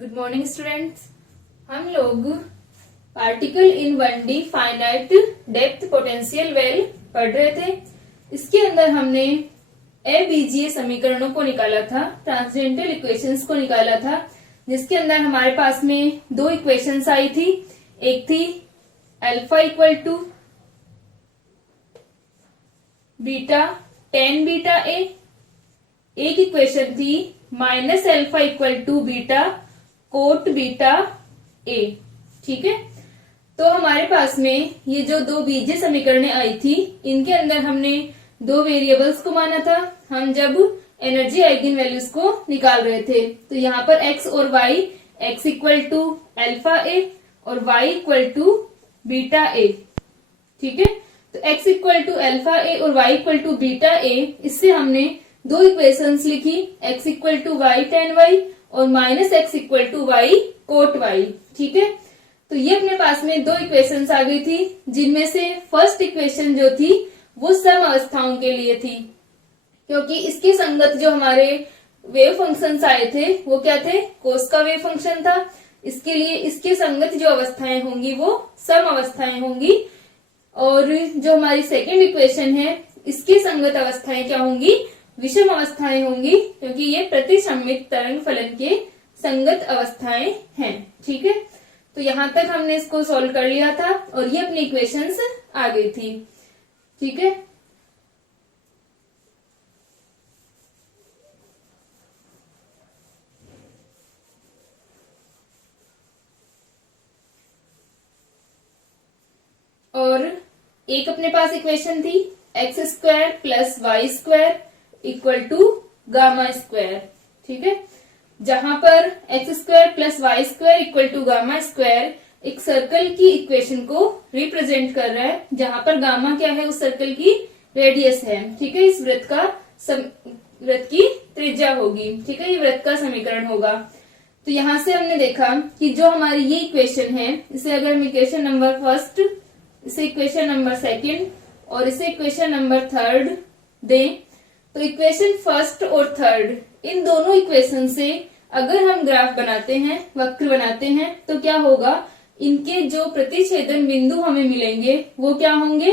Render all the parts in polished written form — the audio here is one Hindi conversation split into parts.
Good morning students. हम लोग particle in 1D finite depth potential well पढ़ रहे थे। इसके अंदर हमने अबीजीय समीकरणों को निकाला था, ट्रांसेंडेंटल इक्वेशंस को निकाला था, जिसके अंदर हमारे पास में दो इक्वेशंस आई थी। एक थी alpha equal to beta tan beta A, एक इक्वेशन थी minus alpha equal to beta cot beta A. ठीक है, तो हमारे पास में ये जो दो बीजीय समीकरणें आई थी, इनके अंदर हमने दो वेरिएबल्स को माना था। हम जब एनर्जी आइगन वैल्यूज को निकाल रहे थे, तो यहाँ पर x और y, x equal to alpha A और y equal to beta A. ठीक है, तो x equal to alpha A और y equal to beta A, इससे हमने दो इक्वेशंस लिखी, x equal to Y tan Y और minus X equal to Y cot Y. ठीक है, तो ये अपने पास में दो इक्वेशंस आ गई थी, जिनमें से फर्स्ट इक्वेशन जो थी वो सम अवस्थाओं के लिए थी, क्योंकि इसके संगत जो हमारे वेव फंक्शंस आए थे वो क्या थे, कोस का वेव फंक्शन था। इसके लिए इसके संगत जो अवस्थाएं होंगी वो सम अवस्थाएं होंगी, और जो हमारी सेकेंड इक्वेशन है इसके संगत अवस्थाएं क्या होंगी, विषम अवस्थाएं होंगी, क्योंकि ये प्रतिसम्मित तरंग फलन के संगत अवस्थाएं हैं। ठीक है, तो यहां तक हमने इसको सॉल्व कर लिया था और ये अपनी इक्वेशंस आ गई थी। ठीक है, और एक अपने पास इक्वेशन थी X square plus Y square equal to gamma square. ठीक है, जहां पर X square plus Y square equal to gamma square एक सर्कल की इक्वेशन को रिप्रेजेंट कर रहा है, जहां पर गामा क्या है, उस सर्कल की रेडियस है। ठीक है, इस वृत्त की त्रिज्या होगी। ठीक है, ये वृत्त का समीकरण होगा। तो यहां से हमने देखा कि जो हमारी ये इक्वेशन है, इसे अगर हम इक्वेशन नंबर फर्स्ट, इसे इक्वेशन नंबर सेकंड और इसे इक्वेशन नंबर थर्ड दें, तो इक्वेशन फर्स्ट और थर्ड, इन दोनों इक्वेशन से अगर हम ग्राफ बनाते हैं, वक्र बनाते हैं, तो क्या होगा, इनके जो प्रतिच्छेदन बिंदु हमें मिलेंगे वो क्या होंगे,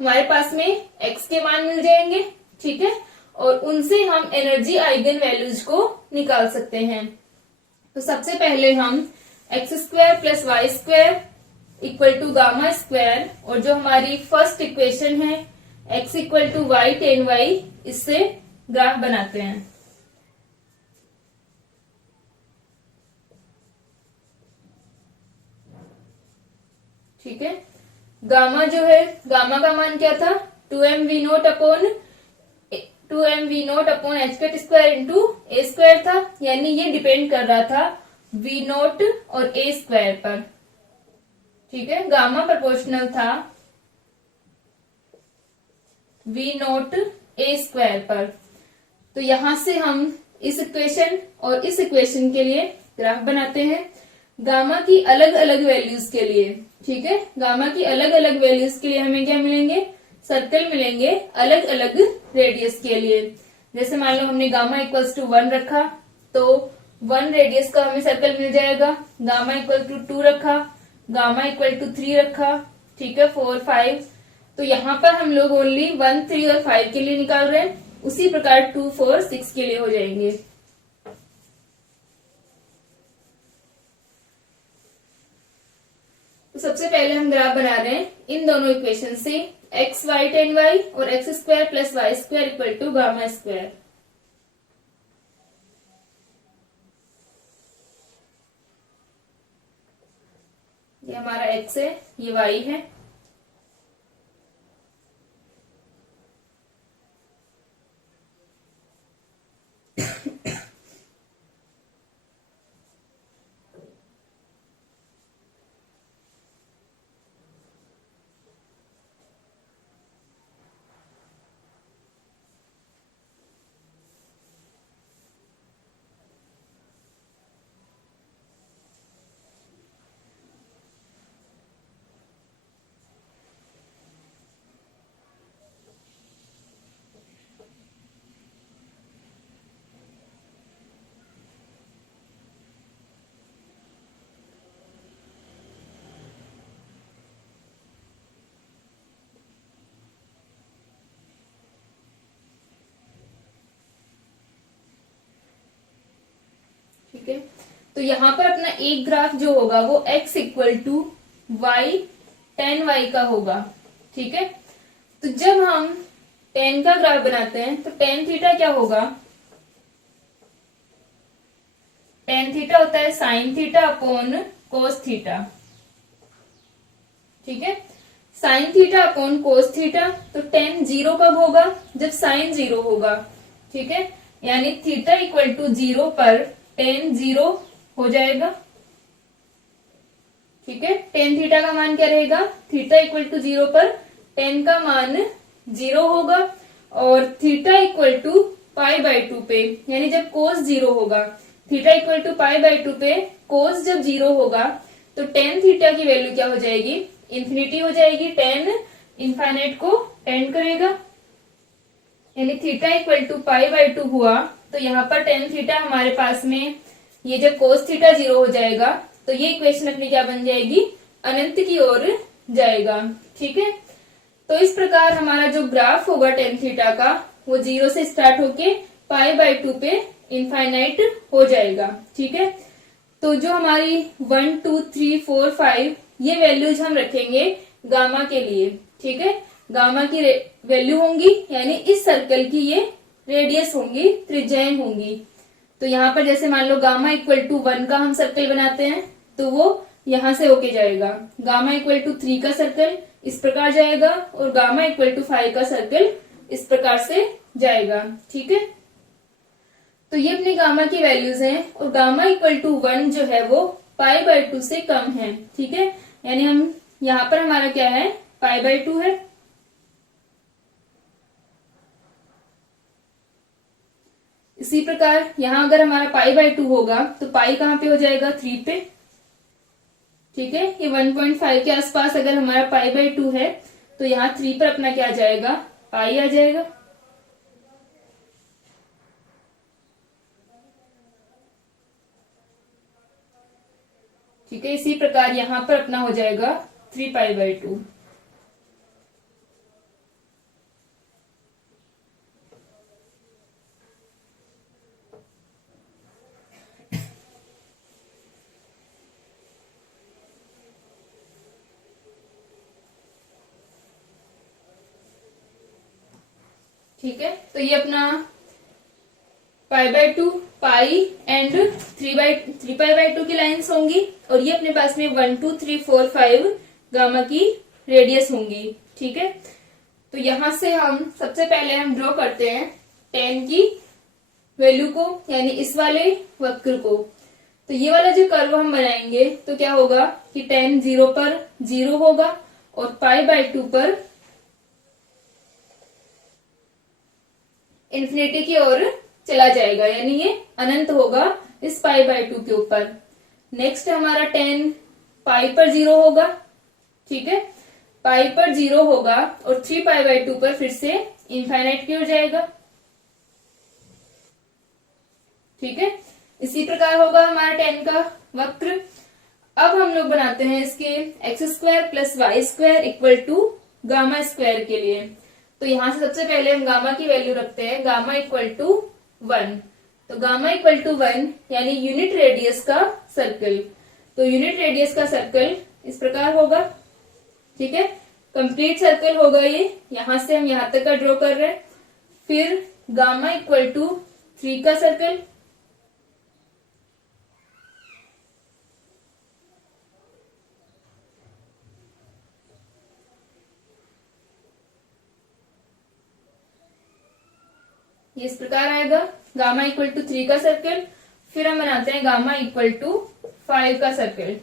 हमारे पास में x के मान मिल जाएंगे। ठीक है, और उनसे हम एनर्जी आइगन वैल्यूज को निकाल सकते हैं। तो सबसे पहले हम X square plus Y square equal to gamma square, और जो हमारी फर्स्ट इक्वेशन है x equal to Y tan Y, इससे ग्राफ बनाते हैं। ठीक है, गामा जो है, गामा का मान क्या था, 2mv0 upon H cut square into A square था, यानी ये डिपेंड कर रहा था v0 और ए स्क्वायर पर। ठीक है, गामा प्रोपोर्शनल था v0 ए स्क्वायर पर। तो यहां से हम इस इक्वेशन और इस इक्वेशन के लिए ग्राफ बनाते हैं, गामा की अलग अलग वैल्यूज के लिए। ठीक है, गामा की अलग अलग वैल्यूज के लिए हमें क्या मिलेंगे, सर्कल मिलेंगे अलग अलग रेडियस के लिए। जैसे मान लो हमने गामा इक्वल्स टू 1 रखा, तो 1 रेडियस का हमें सर्कल मिल जाएगा। गामा इक्वल टू 2 रखा, गामा इक्वल टू 3 रखा, ठीक है, 4 5, तो यहाँ पर हम लोग ओनली 1 3 और 5 के लिए निकाल रहे हैं। उसी प्रकार 2 4 6 के लिए हो जाएंगे। तो सबसे पहले हम ग्राफ बना रहे हैं इन दोनों इक्वेशन से, एक्स वाई टेन वाई और X square plus Y square equal to gamma square. ये हमारा एक्स है, ये वाई है। तो यहाँ पर अपना एक ग्राफ जो होगा वो x equal to Y tan Y का होगा। ठीक है, तो जब हम टेन का ग्राफ बनाते हैं तो टेन थीटा क्या होगा, टेन थीटा होता है sine theta upon cos theta. ठीक है, sine theta upon cos theta, तो टेन जीरो कब होगा, जब साइन जीरो होगा। ठीक है, यानी थीटा इक्वल टू जीरो पर टेन जीरो हो जाएगा। ठीक है, टेन थीटा का मान क्या रहेगा, थीटा इक्वल टू जीरो पर टेन का मान जीरो होगा, और theta equal to pi by two पे, यानी जब कोस जीरो होगा, theta equal to pi by two पे कोस जब जीरो होगा तो टेन थीटा की वैल्यू क्या हो जाएगी, इन्फिनिटी हो जाएगी। टेन इनफाइनाइट को टेंड करेगा, यानी theta equal to pi by two हुआ, तो यहाँ पर टेन थीटा हमारे पास में, ये जब कोस थीटा जीरो हो जाएगा तो ये इक्वेशन अपनी क्या बन जाएगी, अनंत की ओर जाएगा। ठीक है, तो इस प्रकार हमारा जो ग्राफ होगा टेन थीटा का वो जीरो से स्टार्ट होके पाई बाई टू पे इनफाइनाइट हो जाएगा। ठीक है, तो जो हमारी 1 2 3 4 5 ये वैल्यूज हम रखेंगे गामा के लिए। ठीक है, गामा की वैल्यू होंगी, यानी इस सर्कल की ये रेडियस होंगी, त्रिज्याएं होंगी। तो यहाँ पर जैसे मान लो गामा इक्वल टू 1 का हम सर्कल बनाते हैं तो वो यहां से होके जाएगा, गामा इक्वल टू 3 का सर्कल इस प्रकार जाएगा, और गामा इक्वल टू 5 का सर्कल इस प्रकार से जाएगा। ठीक है, तो ये अपनी गामा की वैल्यूज हैं, और गामा इक्वल टू 1 जो है वो पाई बाई टू से कम है। ठीक है, यानी हम यहाँ पर हमारा क्या है, पाई बाई टू है। इसी प्रकार यहाँ अगर हमारा पाई बाई टू होगा तो पाई कहाँ पे हो जाएगा, 3 पे। ठीक है, ये 1.5 के आसपास अगर हमारा पाई बाई टू है तो यहाँ 3 पर अपना क्या आ जाएगा, पाई आ जाएगा। ठीक है, इसी प्रकार यहां पर अपना हो जाएगा 3 पाई बाई टू। ठीक है, तो ये अपना पाई by to, pi and 3 pi by to की लाइंस होंगी, और ये अपने पास में 1 2 3 4 5 गामा की रेडियस होंगी। ठीक है, तो यहां से हम सबसे पहले हम ड्रॉ करते हैं टेन की वैल्यू को, यानी इस वाले वक्र को। तो ये वाला जो कर्व हम बनाएंगे तो क्या होगा कि टेन जीरो पर जीरो होगा, और पाई बाई टू पर इन्फिनिटी की ओर चला जाएगा, यानी ये अनंत होगा इस पाई बाई टू के ऊपर। नेक्स्ट हमारा टेन पाई पर जीरो होगा। ठीक है, पाई पर जीरो होगा, और 3 पाई बाई टू पर फिर से इनफाइनाइट की ओर जाएगा। ठीक है, इसी प्रकार होगा हमारा टेन का वक्र। अब हम लोग बनाते हैं इसके X square plus Y square equal to gamma square के लिए। तो यहां से सबसे पहले हम गामा की वैल्यू रखते हैं, गामा इक्वल टू 1। तो गामा इक्वल टू 1 यानी यूनिट रेडियस का सर्कल। तो यूनिट रेडियस का सर्कल इस प्रकार होगा। ठीक है, कंप्लीट सर्कल होगा ये, यहां से हम यहां तक का ड्रॉ कर रहे हैं। फिर गामा इक्वल टू 3 का सर्कल, ये इस प्रकार आएगा, गामा इक्वल टू 3 का सर्कल। फिर हम बनाते हैं गामा इक्वल टू 5 का सर्कल।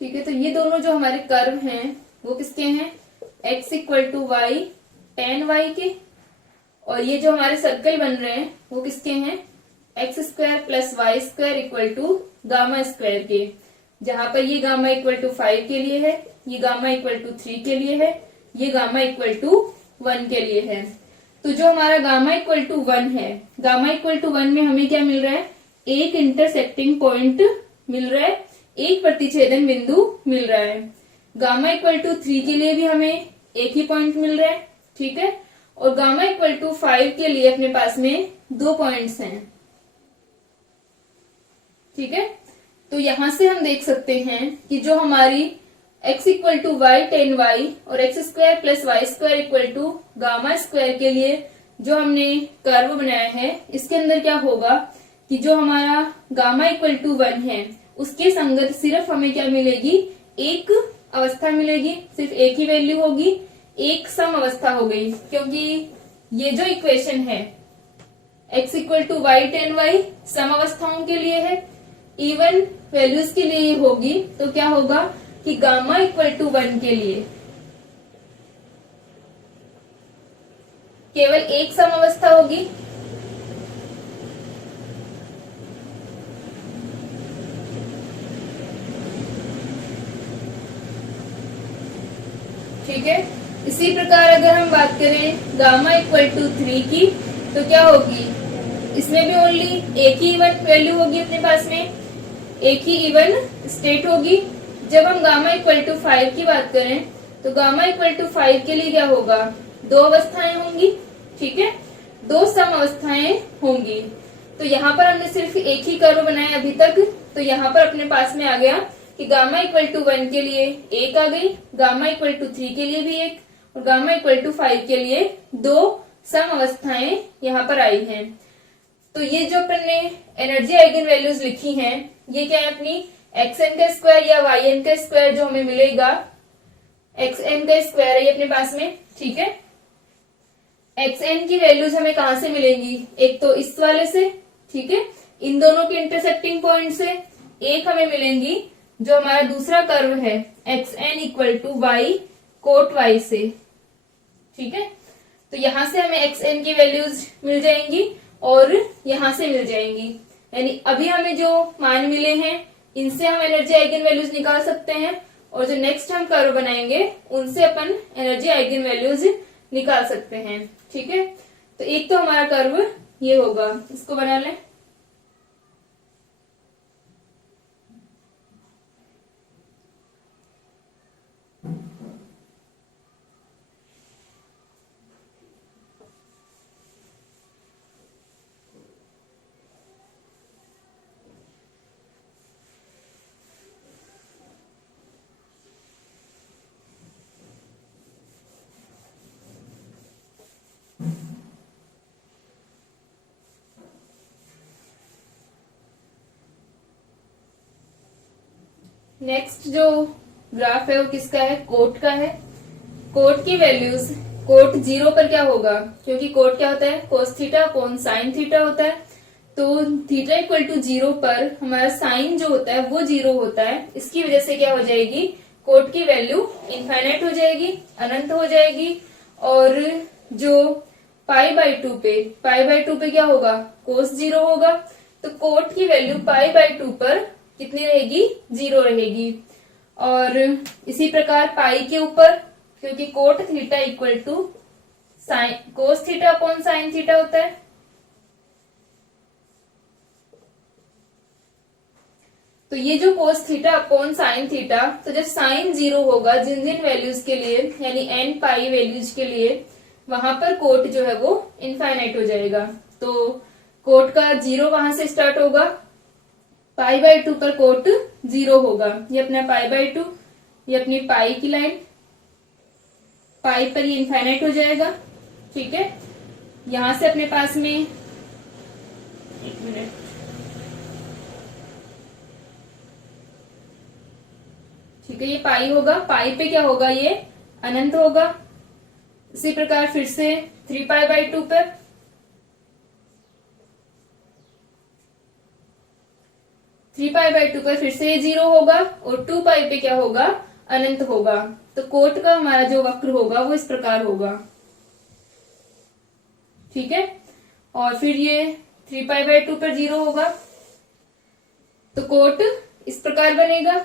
ठीक है, तो ये दोनों जो हमारे कर्व हैं वो किसके हैं, x equal to Y tan Y के, और ये जो हमारे सर्कल बन रहे हैं वो किसके हैं, X square plus Y square equal to gamma square के, जहां पर ये गामा इक्वल टू 5 के लिए है, ये गामा इक्वल टू 3 के लिए है, ये गामा इक्वल टू 1 के लिए है। तो जो हमारा गामा इक्वल टू 1 है, गामा इक्वल टू 1 में हमें क्या मिल रहा है, एक इंटरसेक्टिंग पॉइंट मिल रहा है, एक प्रतिच्छेदन बिंदु मिल रहा है। गामा इक्वल टू 3 के लिए भी हमें एक ही पॉइंट मिल रहा है, ठीक है। और गामा इक्वल टू 5 के लिए अपने पास में 2 पॉइंट्स हैं, ठीक है। तो यहां से हम देख सकते हैं कि जो हमारी x equal to Y tan Y और X square plus Y square equal to gamma square के लिए जो हमने कर्व बनाया है, इसके अंदर क्या होगा कि जो हमारा गामा इक्वल टू 1 है उसके संगत सिर्फ हमें क्या मिलेगी, एक अवस्था मिलेगी, सिर्फ एक ही वैल्यू होगी, एक सम अवस्था हो गई, क्योंकि ये जो इक्वेशन है x equal to Y tan Y सम अवस्थाओं के लिए है, इवन वैल्यूज के लिए होगी। तो क्या होगा कि गामा इक्वल टू 1 के लिए केवल एक सम अवस्था होगी, ठीक है। इसी प्रकार अगर हम बात करें गामा इक्वल टू 3 की, तो क्या होगी, इसमें भी ओनली एक ही इवन वैल्यू होगी अपने पास में, एक ही इवन स्टेट होगी। जब हम गामा इक्वल टू 5 की बात करें तो गामा इक्वल टू 5 के लिए क्या होगा, 2 अवस्थाएं होंगी, ठीक है, 2 सम अवस्थाएं होंगी। तो यहाँ पर हमने सिर्फ एक ही कर्व बनाया अभी तक, तो यहाँ पर अपने पास में आ गया कि गामा इक्वल टू 1 के लिए एक आ गई, गामा इक्वल टू 3 के लिए भी एक, और गामा इक्वल टू 5 के लिए 2 सम अवस्थाएं यहाँ पर आई हैं। तो ये जो अपन ने एनर्जी आइगन वैल्यूज लिखी हैं, ये क्या है, अपनी एक्स एन का स्क्वायर या वाई एन का स्क्वायर जो हमें मिलेगा, एक्स एन का स्क्वायर है ये अपने पास में, ठीक है। एक्स एन की वैल्यूज हमें कहां से मिलेंगी, एक तो इस वाले से, ठीक है, इन दोनों के इंटरसेक्टिंग पॉइंट से, एक हमें मिलेंगी जो हमारा दूसरा कर्व है X N equal to Y cot Y से, ठीक है। तो यहां से हमें एक्स एन की वैल्यूज मिल जाएंगी और यहां से मिल जाएंगी, यानी अभी हमें जो मान मिले हैं इनसे हम एनर्जी आइगन वैल्यूज निकाल सकते हैं, और जो नेक्स्ट हम कर्व बनाएंगे उनसे अपन एनर्जी आइगन वैल्यूज निकाल सकते हैं, ठीक है। तो एक तो हमारा कर्व ये होगा, इसको बना लें। नेक्स्ट जो ग्राफ है वो किसका है, कोट का है। कोट की वैल्यूज, कोट 0 पर क्या होगा, क्योंकि कोट क्या होता है, कोस थीटा अपॉन साइन थीटा होता है। तो थीटा इक्वल टू 0 पर हमारा साइन जो होता है वो 0 होता है, इसकी वजह से क्या हो जाएगी, कोट की वैल्यू इनफाइनाइट हो जाएगी, अनंत हो जाएगी। और जो पाई बाई टू पे क्या होगा, कोस 0 होगा। तो कोट की वैल्यू पाई बाई 2 पर कितनी रहेगी, 0 रहेगी। और इसी प्रकार पाई के ऊपर, क्योंकि cot theta equal to sine cos theta upon sine theta होता है, तो ये जो cos theta upon sine theta, तो जब साइन 0 होगा जिन जिन वैल्यूज के लिए, यानी एन पाई वैल्यूज के लिए, वहां पर कोट जो है वो इनफाइनाइट हो जाएगा। तो कोट का 0 वहां से स्टार्ट होगा, पाई बाई 2 पर कोट 0 होगा, ये अपना पाई बाई 2, ये अपनी पाई की लाइन, पाई पर ये इनफाइनाइट हो जाएगा, ठीक है। यहां से अपने पास में, एक मिनट, ठीक है, ये पाई होगा, पाई पे क्या होगा, ये अनंत होगा। इसी प्रकार फिर से 3 पाई बाई 2 पर, थ्री पाई बाई 2 पर फिर से ये 0 होगा, और 2 पाई पे क्या होगा, अनंत होगा। तो कोट का हमारा जो वक्र होगा वो इस प्रकार होगा, ठीक है। और फिर ये 3π/2 पर 0 होगा, तो कोट इस प्रकार बनेगा।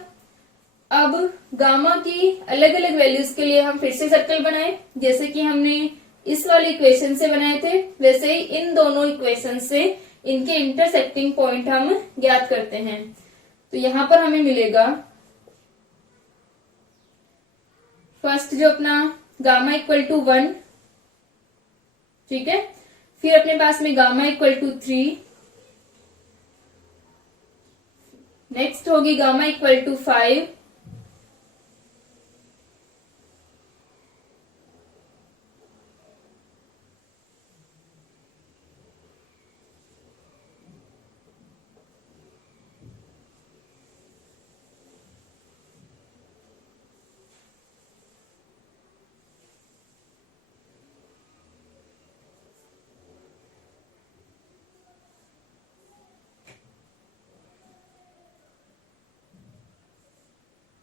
अब गामा की अलग अलग वैल्यूज के लिए हम फिर से सर्कल बनाए, जैसे कि हमने इस वाले इक्वेशन से बनाए थे, वैसे ही इन दोनों इक्वेशन से इनके इंटरसेक्टिंग पॉइंट हम ज्ञात करते हैं। तो यहां पर हमें मिलेगा फर्स्ट जो अपना गामा इक्वल टू 1, ठीक है, फिर अपने पास में गामा इक्वल टू 3, नेक्स्ट होगी गामा इक्वल टू 5,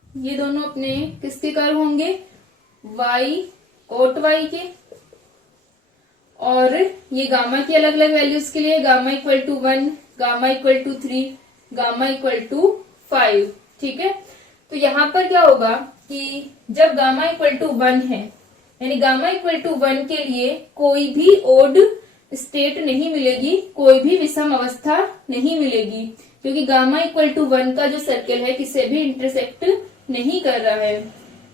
ये दोनों अपने किसके कर्व होंगे, y कोट y के। और ये गामा की अलग अलग वैल्यूज के लिए gamma equal to 1, gamma equal to 3, gamma equal to 5, ठीक है। तो यहाँ पर क्या होगा कि जब गामा इक्वल टू 1 है, यानी गामा इक्वल टू 1 के लिए कोई भी ओड स्टेट नहीं मिलेगी, कोई भी विषम अवस्था नहीं मिलेगी, क्योंकि गामा इक्वल टू 1 का जो सर्कल है किसे भी इंटरसेक्ट नहीं कर रहा है।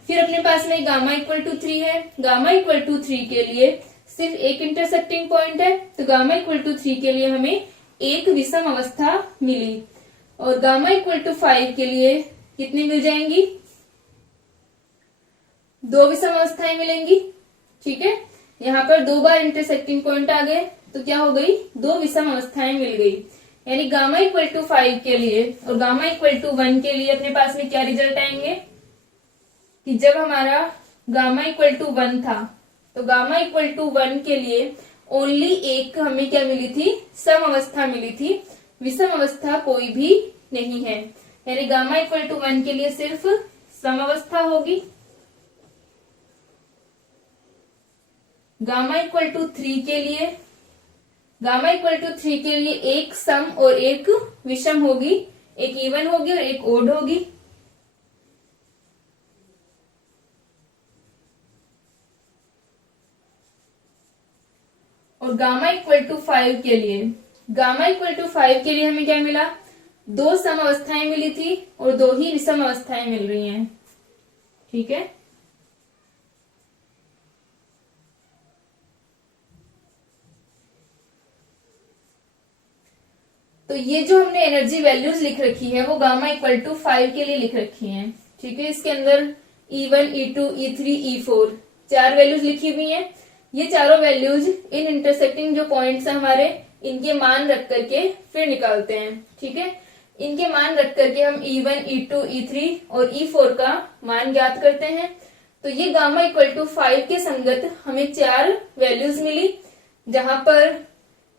फिर अपने पास में गामा इक्वल टू 3 है, गामा इक्वल टू 3 के लिए सिर्फ एक इंटरसेक्टिंग पॉइंट है, तो गामा इक्वल टू 3 के लिए हमें एक विषम अवस्था मिली। और गामा इक्वल टू 5 के लिए कितनी मिल जाएंगी, 2 विषम अवस्थाएं मिलेंगी, ठीक है। यहाँ पर 2 बार इंटरसेक्टिंग पॉइंट आ गए, तो क्या हो गई, 2 विषम अवस्थाएं मिल गई। यानी गामा इक्वल टू 5 के लिए और गामा इक्वल टू 1 के लिए अपने पास में क्या रिजल्ट आएंगे कि जब हमारा गामा इक्वल टू 1 था, तो गामा इक्वल टू 1 के लिए ओनली एक हमें क्या मिली थी, सम अवस्था मिली थी, विषम अवस्था कोई भी नहीं है। यानी गामा इक्वल टू 1 के लिए सिर्फ सम अवस्था होगी। गामा इक्वल टू 3 के लिए, गामा इक्वल टू 3 के लिए एक सम और एक विषम होगी, एक इवन होगी और एक ओड होगी। और गामा इक्वल टू 5 के लिए, गामा इक्वल टू 5 के लिए हमें क्या मिला, 2 सम अवस्थाएं मिली थी और 2 ही विषम अवस्थाएं मिल रही हैं, ठीक है। तो ये जो हमने एनर्जी वैल्यूज लिख रखी है वो गामा इक्वल टू 5 के लिए लिख रखी है, ठीक है। इसके अंदर E1, E2, E3, E4 4 values लिखी हुई हैं। ये चारों वैल्यूज इन इंटरसेक्टिंग जो पॉइंट्स हैं हमारे, इनके मान रख करके फिर निकालते हैं, ठीक है। इनके मान रख करके हम E1, E2, E3 और E4 का मान ज्ञात करते हैं। तो ये गामा इक्वल टू 5 के संगत हमें 4 वैल्यूज मिली, जहां पर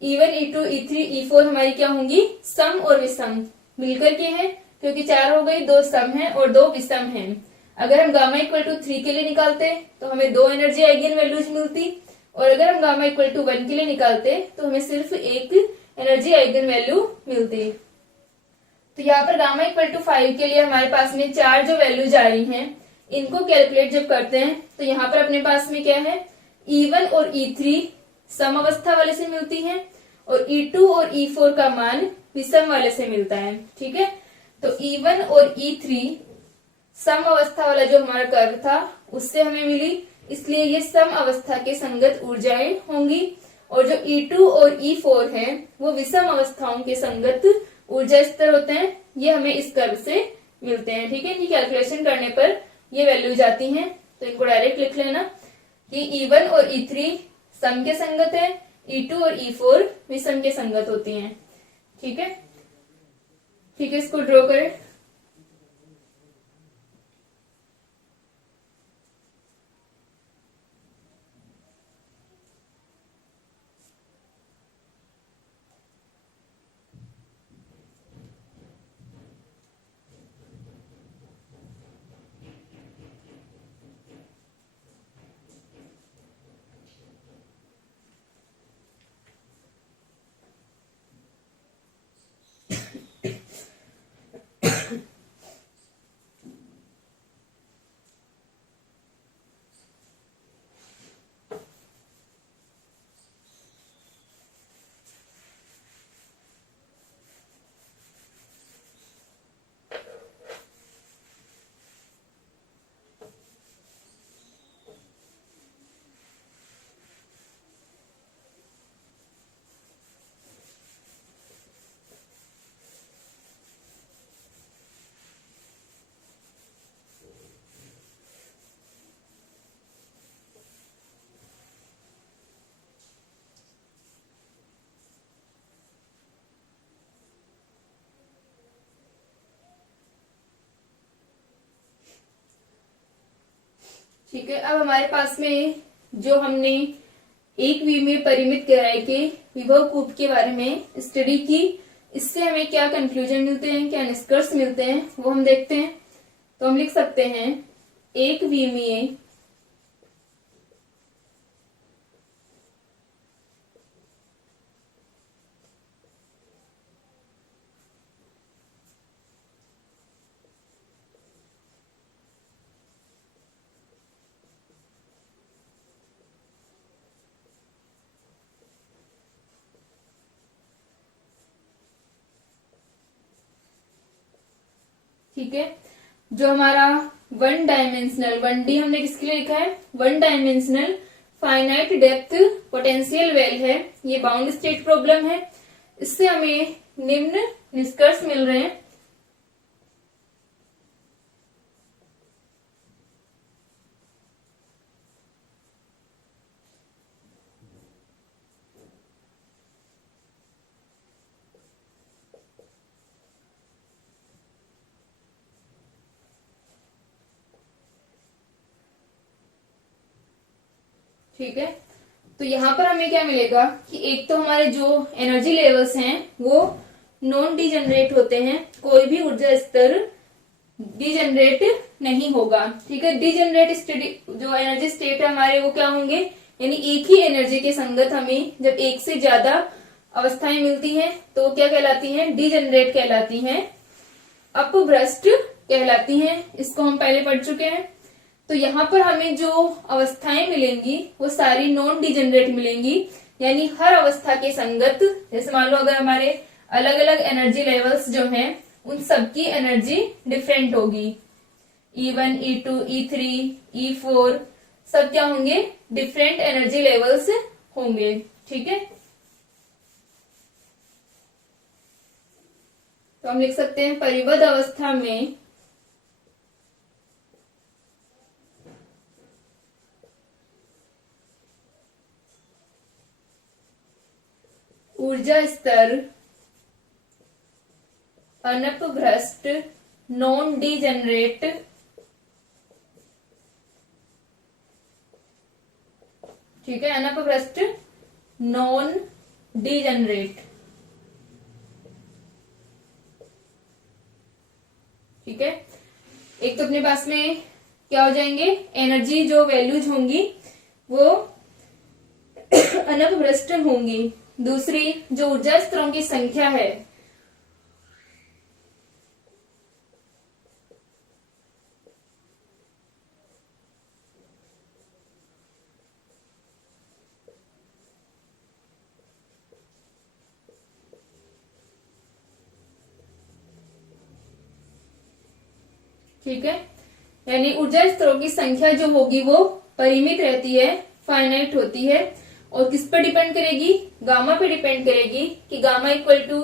E1, E2, E3, E4 हमारी क्या होंगी, सम और विषम मिलकर के हैं, क्योंकि 4 हो गई, 2 सम हैं और 2 विषम हैं। अगर हम गामा इक्वल टू 3 के लिए निकालते तो हमें 2 एनर्जी आइगन वैल्यूज मिलती, और अगर हम गामा इक्वल टू 1 के लिए निकालते तो हमें सिर्फ एक एनर्जी आइगन वैल्यू मिलती। तो यहाँ पर गामा इक्वल टू 5 के लिए हमारे पास में 4 जो वैल्यूज आ रही हैं, इनको कैलकुलेट जब करते हैं तो यहाँ पर अपने पास में क्या है, E1 और E3 सम अवस्था वाले से मिलती हैं और E2 और E4 का मान विषम वाले से मिलता है, ठीक है। तो E1 और E3 सम अवस्था वाला जो हमारा कर्व था उससे हमें मिली, इसलिए ये सम अवस्था के संगत ऊर्जाएं होंगी, और जो E2 और E4 है वो विषम अवस्थाओं के संगत ऊर्जा स्तर होते हैं। ये हमें इस कर्व से मिलते हैं, ठीक है। इनकी कैलकुलेशन करने पर ये वैल्यू जाती हैं, तो इनको डायरेक्ट लिख लेना कि E1 और E3 सम के संगत है, E2 और E4 विषम के संगत होती हैं, ठीक है। ठीक है, इसको ड्रॉ करें। ठीक है, अब हमारे पास में जो हमने एक वी में परिमित गहराई के विभव कूप के बारे में स्टडी की, इससे हमें क्या कंक्लूजन मिलते हैं, क्या निष्कर्ष मिलते हैं, वो हम देखते हैं। तो हम लिख सकते हैं एक वी में ठीक है, जो हमारा वन डायमेंशनल, 1D हमने किसके लिए लिखा है, one dimensional finite depth potential well है, ये बाउंड स्टेट प्रॉब्लम है। इससे हमें निम्न निष्कर्ष मिल रहे हैं। ठीक है, तो यहाँ पर हमें क्या मिलेगा कि एक तो हमारे जो एनर्जी लेवल्स हैं वो नॉन डिजेनरेट होते हैं, कोई भी ऊर्जा स्तर डिजेनरेट नहीं होगा। ठीक है, डिजेनरेट स्टेट जो एनर्जी स्टेट है हमारे वो क्या होंगे, यानी एक ही एनर्जी के संगत हमें जब एक से ज्यादा अवस्थाएं मिलती हैं तो क्या कहलाती हैं, डिजेनरेट कहलाती हैं, अपभ्रष्ट कहलाती हैं। इसको हम पहले पढ़ चुके हैं। तो यहाँ पर हमें जो अवस्थाएं मिलेंगी वो सारी नॉन डिजेनरेट मिलेंगी, यानी हर अवस्था के संगत, जैसे मान लो अगर हमारे अलग अलग एनर्जी लेवल्स जो हैं उन सबकी एनर्जी डिफरेंट होगी, E1, E2, E3, E4 सब क्या होंगे, डिफरेंट एनर्जी लेवल्स होंगे। ठीक है, तो हम लिख सकते हैं परिबद्ध अवस्था में ऊर्जा स्तर अनपभ्रष्ट नॉन डिजेनरेट ठीक है, अनपभ्रष्ट नॉन डिजेनरेट। ठीक है, एक तो अपने पास में क्या हो जाएंगे, एनर्जी जो वैल्यूज होंगी वो अनपभ्रष्ट होंगी। दूसरी जो ऊर्जा स्तरों की संख्या है ठीक है, यानी ऊर्जा स्तरों की संख्या जो होगी वो परिमित रहती है, फाइनाइट होती है, और किस पर डिपेंड करेगी, गामा पे डिपेंड करेगी कि गामा इक्वल टू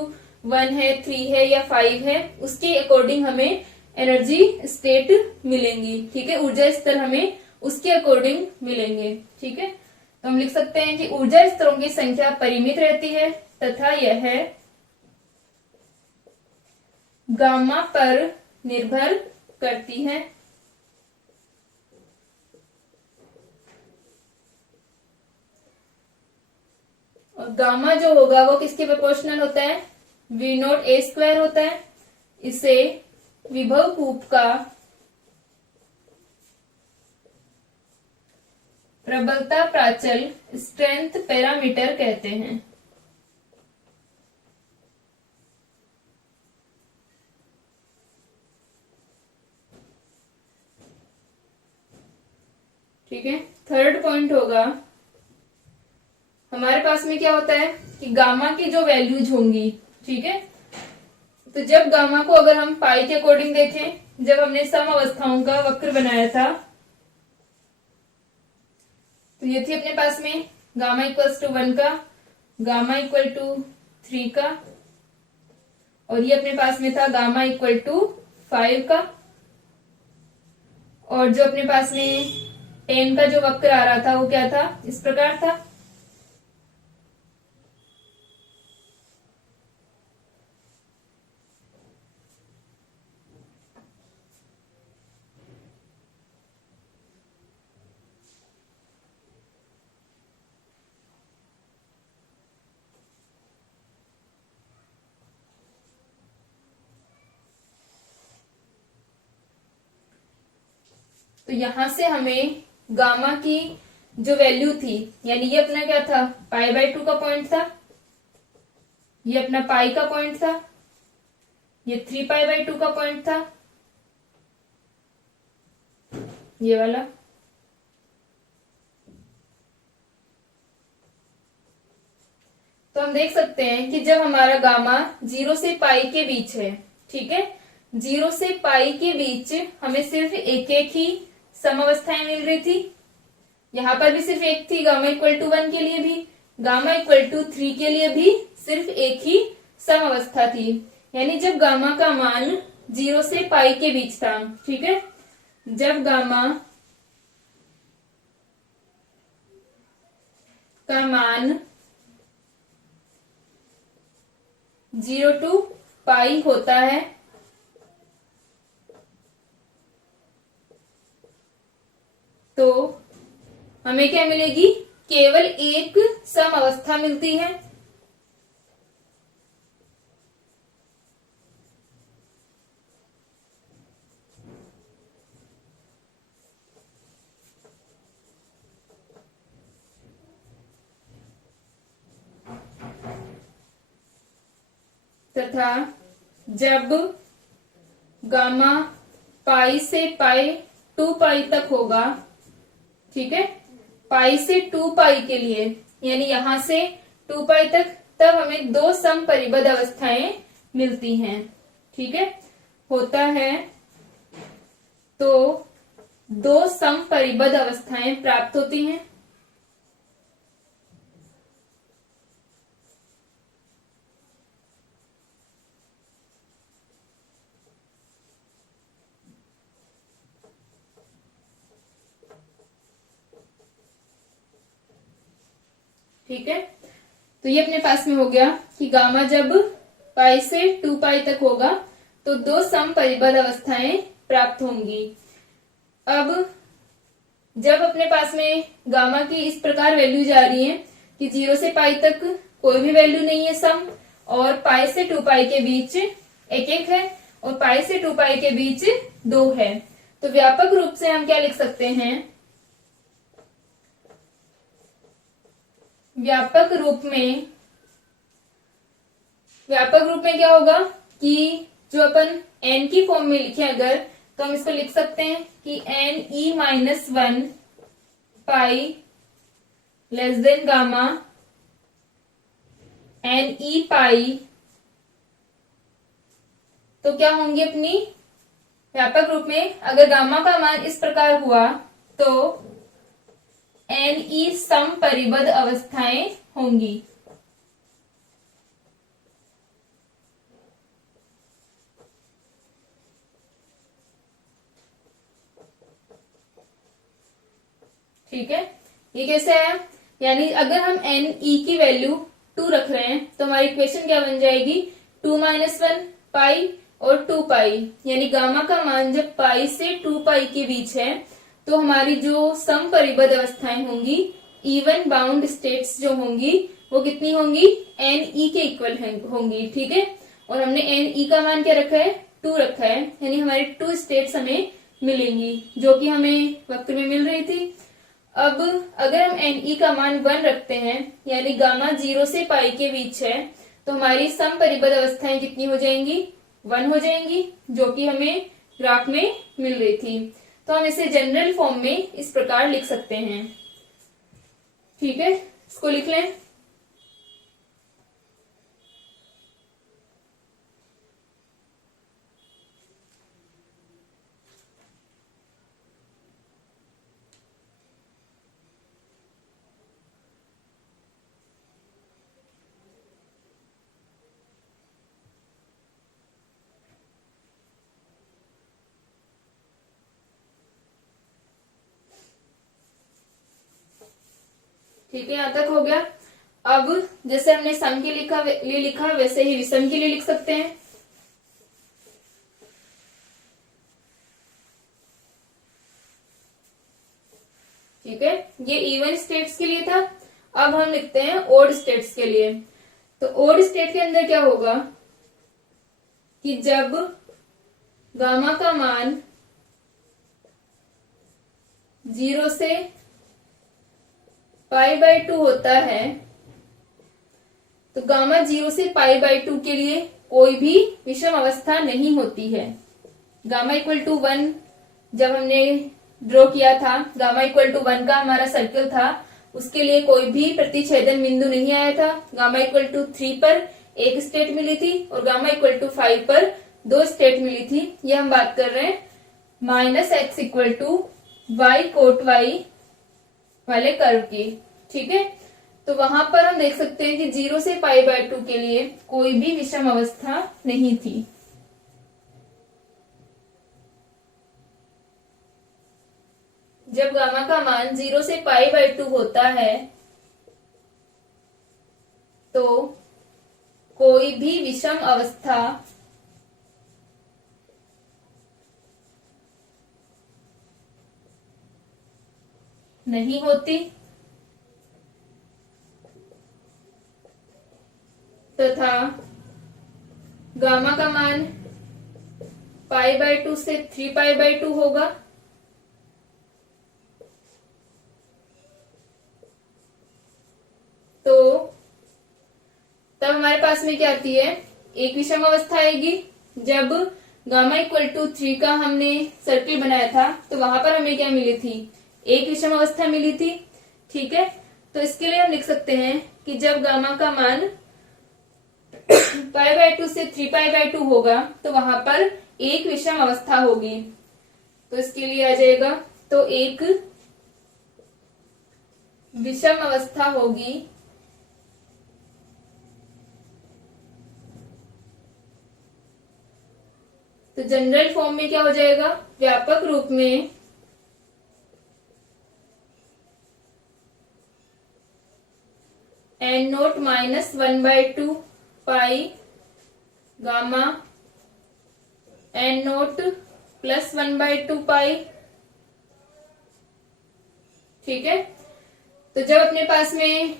1 है, 3 है या 5 है, उसके अकॉर्डिंग हमें एनर्जी स्टेट मिलेंगी। ठीक है, ऊर्जा स्तर हमें उसके अकॉर्डिंग मिलेंगे। ठीक है, तो हम लिख सकते हैं कि ऊर्जा स्तरों की संख्या परिमित रहती है तथा यह गामा पर निर्भर करती है। और गामा जो होगा वो किसके प्रोपोर्शनल होता है, V0A² होता है। इसे विभव कूप का प्रबलता प्राचल स्ट्रेंथ पैरामीटर कहते हैं। ठीक है, थर्ड पॉइंट होगा हमारे पास में क्या होता है कि गामा की जो वैल्यूज होंगी, ठीक है, तो जब गामा को अगर हम पाई के अकॉर्डिंग देखें, जब हमने सम अवस्थाओं का वक्र बनाया था तो ये थी अपने पास में गामा इक्वल्स टू 1 का, गामा इक्वल टू 3 का, और ये अपने पास में था गामा इक्वल टू 5 का, और जो अपने पास में 10 का जो वक्र आ रहा था वो क्या था, इस प्रकार था। तो यहां से हमें गामा की जो वैल्यू थी, यानी ये अपना क्या था, π/2 का पॉइंट था, ये अपना पाई का पॉइंट था, ये 3π/2 का पॉइंट था, ये वाला। तो हम देख सकते हैं कि जब हमारा गामा 0 से पाई के बीच है, ठीक है, 0 से पाई के बीच हमें सिर्फ एक एक ही समावस्थाएं मिल रही थी। यहां पर भी सिर्फ एक थी, गामा इक्वल टू 1 के लिए भी, गामा इक्वल टू 3 के लिए भी सिर्फ एक ही समावस्था थी। यानी जब गामा का मान 0 से पाई के बीच था, ठीक है, जब गामा का मान 0 टू पाई होता है, तो हमें क्या मिलेगी, केवल एक सम अवस्था मिलती है। तथा जब गामा पाई से पाई 2 पाई तक होगा, ठीक है, पाई से 2 पाई के लिए, यानी यहां से 2 पाई तक, तब हमें दो सम परिबद्ध अवस्थाएं मिलती हैं, ठीक है, होता है, तो दो सम परिबद्ध अवस्थाएं प्राप्त होती हैं। ठीक है, तो ये अपने पास में हो गया कि गामा जब पाई से 2 पाई तक होगा तो दो सम परिबद्ध अवस्थाएं प्राप्त होंगी। अब जब अपने पास में गामा की इस प्रकार वैल्यू जा रही है कि 0 से पाई तक कोई भी वैल्यू नहीं है सम, और पाई से 2 पाई के बीच एक एक है, और पाई से 2 पाई के बीच 2 है, तो व्यापक रूप से हम क्या लिख सकते हैं, व्यापक रूप में क्या होगा कि जो अपन n की फॉर्म में लिखे अगर, तो हम इसको लिख सकते हैं कि n(e-1) पाई लेस देन गामा n(e) पाई, तो क्या होंगी अपनी व्यापक रूप में, अगर गामा का मान इस प्रकार हुआ तो n(e) सम परिबद्ध अवस्थाएं होंगी। ठीक है, ये कैसे आया, यानी अगर हम n(e) की वैल्यू 2 रख रहे हैं तो हमारी इक्वेशन क्या बन जाएगी, 2-1 पाई और 2 पाई, यानी गामा का मान जब पाई से 2 पाई के बीच है तो हमारी जो सम परिबद्ध अवस्थाएं होंगी, इवन बाउंड स्टेट्स जो होंगी, वो कितनी होंगी, n(e) के इक्वल होंगी, ठीक है, और हमने n(e) का मान क्या रखा है, 2 रखा है, यानी हमारी 2 स्टेट्स हमें मिलेंगी जो कि हमें वक्त में मिल रही थी। अब अगर हम n(e) का मान 1 रखते हैं, यानी गामा 0 से पाई के बीच है, तो हमारी सम परिबद्ध अवस्थाएं कितनी हो जाएंगी, 1 हो जाएंगी, जो कि हमें ग्राफ में मिल रही थी। तो हम इसे जनरल फॉर्म में इस प्रकार लिख सकते हैं, ठीक है, इसको लिख लें। ठीक है, यहां तक हो गया। अब जैसे हमने सम के लिए लिखा वैसे ही विषम के लिए लिख सकते हैं। ठीक है, ये इवन स्टेट्स के लिए था। अब हम लिखते हैं ओड स्टेट्स के लिए। तो ओड स्टेट के अंदर क्या होगा कि जब गामा का मान 0 से π/2 होता है, तो गामा 0 से π/2 के लिए कोई भी विषम अवस्था नहीं होती है। गामा इक्वल टू 1 जब हमने ड्रॉ किया था, गामा इक्वल टू 1 का हमारा सर्कल था, उसके लिए कोई भी प्रतिच्छेदन बिंदु नहीं आया था। गामा इक्वल टू 3 पर एक स्टेट मिली थी और गामा इक्वल टू 5 पर 2 स्टेट मिली थी। ये हम बात कर रहे हैं -x equal to y cot y वाले कर्व की। ठीक है, तो वहां पर हम देख सकते हैं कि 0 से π/2 के लिए कोई भी विषम अवस्था नहीं थी। जब गामा का मान 0 से π/2 होता है तो कोई भी विषम अवस्था नहीं होती तथा गामा का मान π/2 से 3π/2 होगा। तो तब हमारे पास में क्या आती है, एक विषम अवस्था आएगी। जब गामा इक्वल टू 3 का हमने सर्किल बनाया था तो वहां पर हमें क्या मिली थी, एक विषम अवस्था मिली थी। ठीक है, तो इसके लिए हम लिख सकते हैं कि जब गामा का मान π/2 से 3π/2 होगा तो वहां पर एक विषम अवस्था होगी। तो इसके लिए आ जाएगा, तो एक विषम अवस्था होगी तो जनरल फॉर्म में क्या हो जाएगा, व्यापक रूप में n0 -1/2 पाई गामा n0 +1/2 पाई। ठीक है, तो जब अपने पास में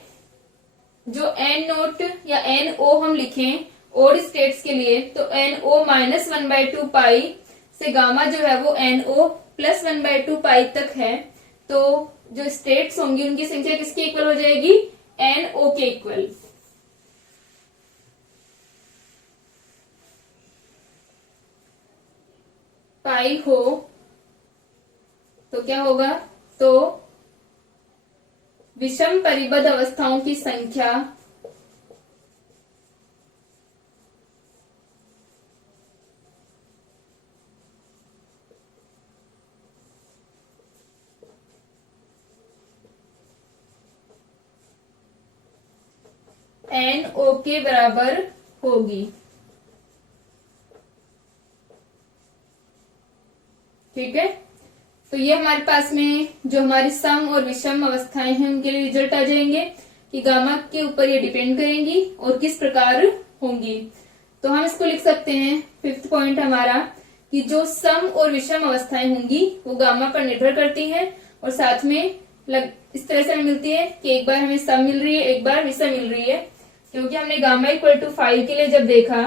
जो n0 या NO हम लिखें ओड स्टेट्स के लिए, तो NO -1/2 पाई से गामा जो है वो NO +1/2 पाई तक है। तो जो स्टेट्स होंगी उनकी संख्या किसके इक्वल हो जाएगी, NO के इक्वल। पाई हो तो क्या होगा, तो विषम परिबद्ध अवस्थाओं की संख्या NO के बराबर होगी। ठीक है, तो ये हमारे पास में जो हमारी सम और विषम अवस्थाएं हैं उनके लिए रिजल्ट आ जाएंगे कि गामा के ऊपर ये डिपेंड करेंगी और किस प्रकार होंगी। तो हम इसको लिख सकते हैं, 5th पॉइंट हमारा, कि जो सम और विषम अवस्थाएं होंगी वो गामा पर निर्भर करती हैं और साथ में इस तरह से हमें मिलती है कि एक बार हमें सम मिल रही है, एक बार विषम मिल रही है। क्योंकि हमने गामा इक्वल टू 5 के लिए जब देखा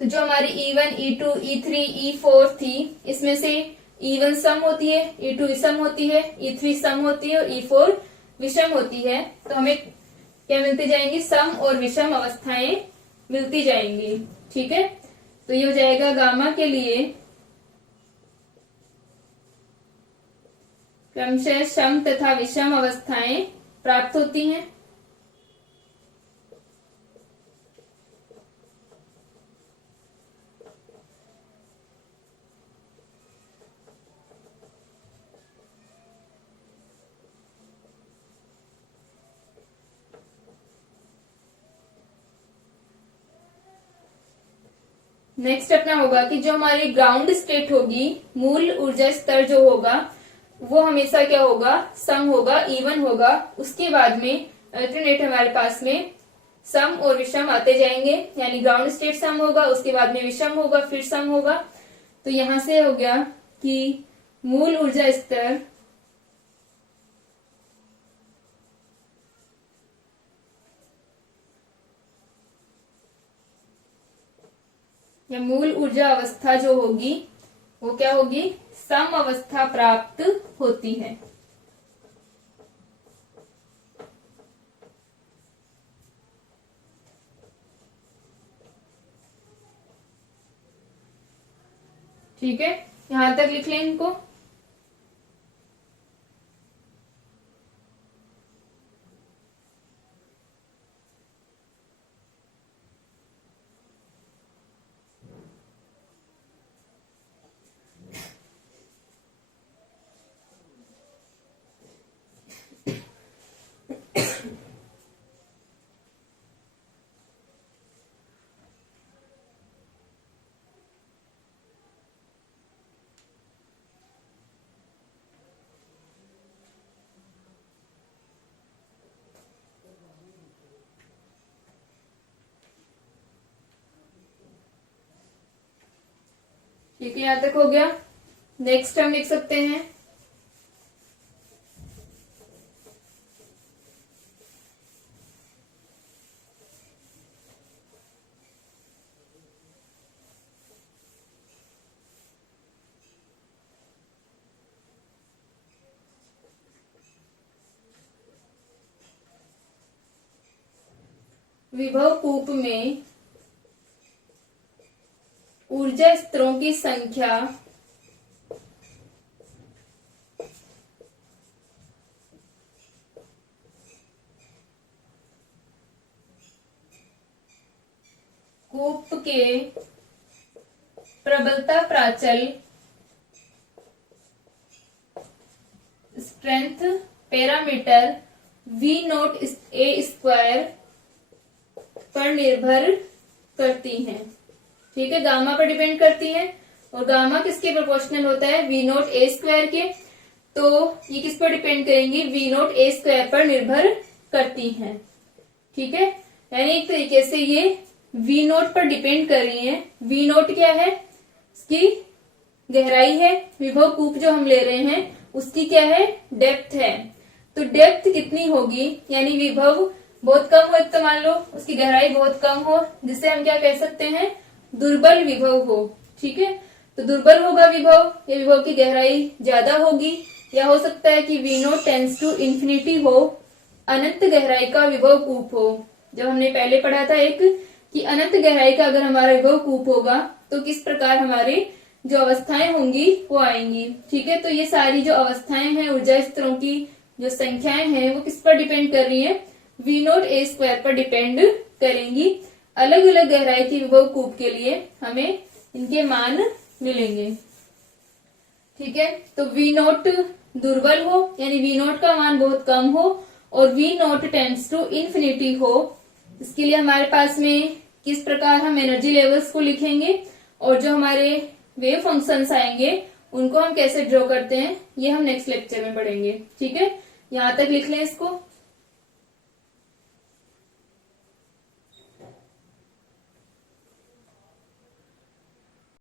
तो जो हमारी E1, E2, E3, E4 थी, इसमें से E1 सम होती है, E2 विषम होती है, E3 सम होती है और E4 विषम होती है। तो हमें क्या मिलती जाएंगी, सम और विषम अवस्थाएं मिलती जाएंगी। ठीक है, तो ये हो जाएगा गामा के लिए क्रमशः सम तथा विषम अवस्थाएं प्राप्त होती हैं। नेक्स्ट अपना होगा कि जो हमारी ग्राउंड स्टेट होगी, मूल ऊर्जा स्तर जो होगा वो हमेशा क्या होगा, सम होगा, इवन होगा। उसके बाद में अल्टरनेट हमारे पास में सम और विषम आते जाएंगे, यानी ग्राउंड स्टेट सम होगा, उसके बाद में विषम होगा, फिर सम होगा। तो यहां से हो गया कि मूल ऊर्जा स्तर या मूल ऊर्जा अवस्था जो होगी वो क्या होगी, सम अवस्था प्राप्त होती है। ठीक है, यहां तक लिख लें इनको। ठीक है, यहां तक हो गया। नेक्स्ट हम लिख सकते हैं विभव कूप में ऊर्जा स्तरों की संख्या कूप के प्रबलता प्राचल strength parameter V not A square पर निर्भर करती हैं। ठीक है, गामा पर डिपेंड करती है, और गामा किसके प्रोपोर्शनल होता है, V नॉट A स्क्वायर के। तो ये किस पर डिपेंड करेंगी, V नॉट A स्क्वायर पर निर्भर करती हैं। ठीक है, यानी एक तरीके से ये V नॉट पर डिपेंड कर रही है। V नॉट क्या है, इसकी गहराई है। विभव कूप जो हम ले रहे हैं उसकी क्या है, डेप्थ है। तो डेप्थ कितनी होगी, यानी विभव बहुत कम हो, तो मान लो उसकी गहराई बहुत कम हो, जिसे हम क्या कह सकते हैं, दुर्बल विभव हो। ठीक है, तो दुर्बल होगा विभव, या विभव की गहराई ज्यादा होगी, या हो सकता है कि V not tends to infinity हो, अनंत गहराई का विभव कूप हो। जब हमने पहले पढ़ा था एक कि अनंत गहराई का अगर हमारा विभव कूप होगा तो किस प्रकार हमारे जो अवस्थाएं होंगी वो आएंगी। ठीक है, तो ये सारी जो अवस्थाएं हैं, ऊर्जा स्तरों की जो संख्याएं हैं, वो किस पर डिपेंड कर रही है, V नॉट A स्क्वायर पर डिपेंड करेंगी। अलग अलग गहराई की विभव कूप के लिए हमें इनके मान मिलेंगे। ठीक है, तो V नॉट दुर्बल हो, यानी V नॉट का मान बहुत कम हो, और V not tends to infinity हो। इसके लिए हमारे पास में किस प्रकार हम एनर्जी लेवल्स को लिखेंगे, और जो हमारे वेव फंक्शंस आएंगे उनको हम कैसे ड्रॉ करते हैं, ये हम नेक्स्ट लेक्चर में पढ़ेंगे। ठीक है, यहां तक लिख लें इसको।